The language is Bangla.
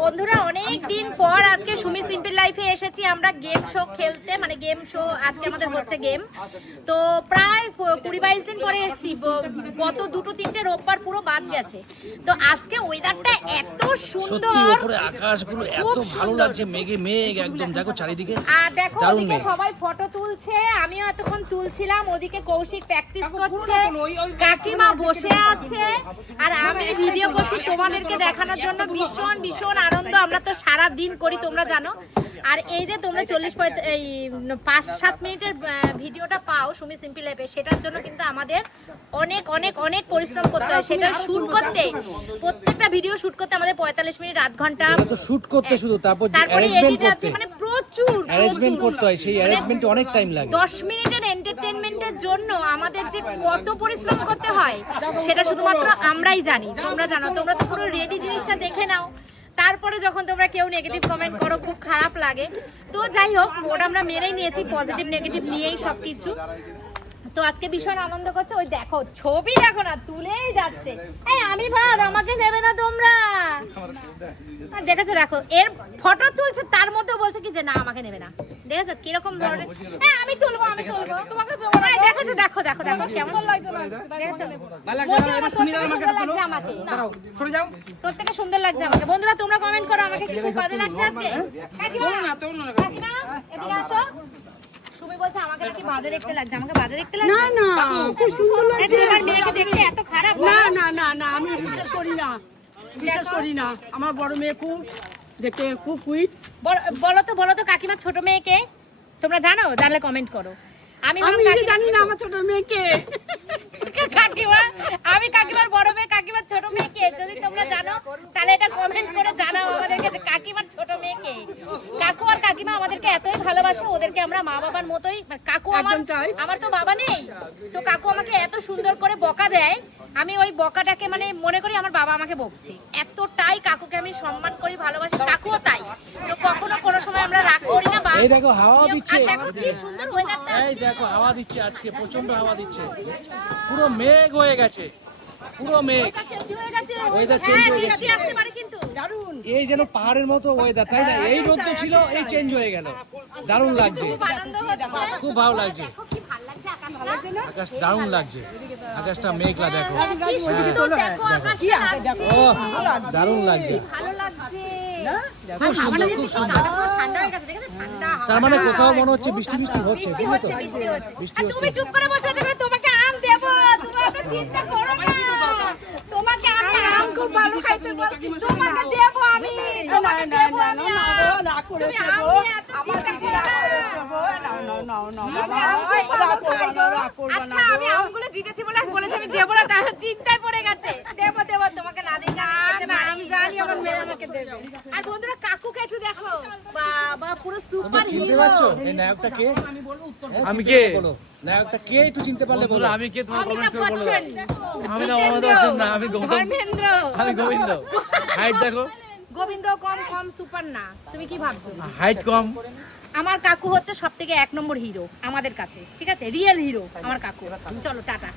বন্ধুরা, অনেক দিন পর আজকে সুমি সিম্পল লাইফে এসেছি। আমরা গেম শো খেলতে মানে গেম শো আজকে আমাদের হচ্ছে গেম তো প্রায় কুড়ি বাইশ দিন পরে এসেছি। গত দুটো তিনটে রোববার পুরো বাদ গেছে। তো আজকে ওয়েদারটা এত সুন্দর। আকাশগুলো এত ভালো লাগছে মেঘে মেঘ একদম দেখো চারিদিকে আর দেখো ওদিকে সবাই ফটো তুলছে আমিও এতক্ষণ তুলছিলাম ওদিকে কৌশিক প্র্যাকটিস করছে কাকিমা বসে আছে আর আমি ভিডিও করছি তোমাদেরকে দেখানোর জন্য ভীষণ ভীষণ আনন্দ। আমরা তো সারা দিন করি তোমরা জানো। আর এই যে তোমরা চল্লিশ এই পাঁচ সাত মিনিটের ভিডিওটা পাও সুমি সিম্পল লাইফে সেটার জন্য কিন্তু আমাদের অনেক অনেক অনেক পরিশ্রম করতে হয়। সেটা শুট করতে প্রত্যেকটা ভিডিও শুট করতে আমাদের পঁয়তাল্লিশ মিনিট আধ ঘণ্টা। তো শুট করতে শুধু তারপর অ্যারেঞ্জমেন্ট করতে। মানে প্রচুর অ্যারেঞ্জমেন্ট করতে হয় সেই মানে অ্যারেঞ্জমেন্টে অনেক টাইম লাগে। দশ মিনিটের এন্টারটেনমেন্টের জন্য আমাদের যে কত পরিশ্রম করতে হয় সেটা শুধুমাত্র আমরাই জানি। তোমরা জানো তোমরা তো পুরো রেডি জিনিসটা দেখে নাও। তারপরে যখন তোমরা কেউ নেগেটিভ কমেন্ট করো খুব খারাপ লাগে। তো যাই হোক ওটা আমরা মেনেই নিয়েছি পজিটিভ নেগেটিভ নিয়েই সব কিছু তো আজকে ভীষণ আনন্দ করছে। ওই দেখো ছবি দেখো না তুলেই যাচ্ছে। এই আমি ভাত আমাকে নেবে না তোমরা। দেখেছ দেখো এর ফটো তুলছে তার মধ্যেও বলছে কি যে না আমাকে নেবে না। দেখেছ কীরকম ধরনের? হ্যাঁ আমি তুলবো আমি তুলবো। তোমাকে দেখো দেখো দেখো কেমন লাগছে আমাকে তোর থেকে সুন্দর লাগছে আমাকে। বন্ধুরা তোমরা কমেন্ট করো আমাকে কি খুব বাজে লাগছে আজকে। এদিকে আসো। সুমি বলছে আমাকে নাকি বাজে দেখতে লাগছে আমাকে বাজে দেখতে লাগছে? না না খুব সুন্দর লাগছে। তোমার মেয়েকে দেখতে এত খারাপ না না না না আমি বিশ্বাস করি না। বিশ্বাস করি না। আমার বড় মেয়ে খুব দেখতে খুব কুইট বল- বলো তো বলো তো কাকিমার ছোট মেয়েকে। তোমরা জানো? জানলে কমেন্ট করো। আমি আমি জানি না আমার ছোট মেয়েকে। কাকিমা আমি কাকিমার বড় মেয়ে কাকিমার ছোট মেয়েকে। যদি তোমরা জানো তাহলে এটা কমেন্ট করে জানাও আমাদেরকে যে কাকিমার ছোট মেয়েকে। কাকু আর কাকিমা আমাদেরকে এতই ভালোবাসে ওদেরকে আমরা মা বাবার মতোই মানে কাকু আমার আমার তো বাবা নেই। তো কাকু আমাকে এত সুন্দর করে বকা দেয়। আমি ওই বকাটাকে মানে মনে করি আমার বাবা আমাকে বকছে। এতটাই কাকুকে আমি সম্মান করি ভালোবাসি কাকুও তাই। তো কখনো কোনো সময় আমরা এই দেখো হাওয়া দিচ্ছে। দেখো কি সুন্দর ওয়েদারটা এই দেখো হাওয়া দিচ্ছে আজকে প্রচণ্ড হাওয়া দিচ্ছে। পুরো মেঘ হয়ে গেছে পুরো মেঘ। ওয়েদার চেঞ্জ হ্যাঁ হয়ে গেছে। আসতে পারে কিন্তু। দারুণ। এই যেন পাহাড়ের মতো ওয়েদার তাই না? এই রোদ ছিল এই চেঞ্জ হয়ে গেল। দারুণ লাগছে। খুব আনন্দ হচ্ছে। খুব ভালো লাগছে। দেখো কি ভালো লাগছে আকাশটা। আকাশ দারুণ লাগছে। আকাশটা মেঘলা দেখো। ও দারুণ লাগছে। হয়ে। তার মানে কোথাও মনে হচ্ছে বৃষ্টি বৃষ্টি হচ্ছে বৃষ্টি হচ্ছে বৃষ্টি হচ্ছে আর তুমি চুপ করে বসে তোমাকে আম দেবো তুমি এত চিন্তা করো না তোমাকে আমি আম খুব ভালো খাইতে বলছি তোমাকে দেবো আমি তোমাকে দেবো আমি না না। না না না। আচ্ছা আমি আমগুলো জিতেছি বলে বলেছি আমি দেবো না তার চিন্তায় পড়ে গেছে দেবো দেবো তোমাকে না দিই না আমি জানি আমার মেয়ে আমাকে দেবে আর বন্ধুরা কাকুকে একটু দেখো বাবা চিনতে পারছ? এই নায়কটা কে? আমি কে? নায়কটা কে একটু চিনতে পারলে বলো। আমি কে তোমার কমেন্টস করে বলো? আমি না অমিতাভ বচ্চন না, আমি গৌতম। আমি গোবিন্দ। হাইট দেখো। গোবিন্দ কম কম সুপার না। তুমি কি ভাবছ? হাইট কম। আমার কাকু হচ্ছে সব থেকে এক নম্বর হিরো আমাদের কাছে ঠিক আছে? রিয়েল হিরো আমার কাকু। চলো টাটা।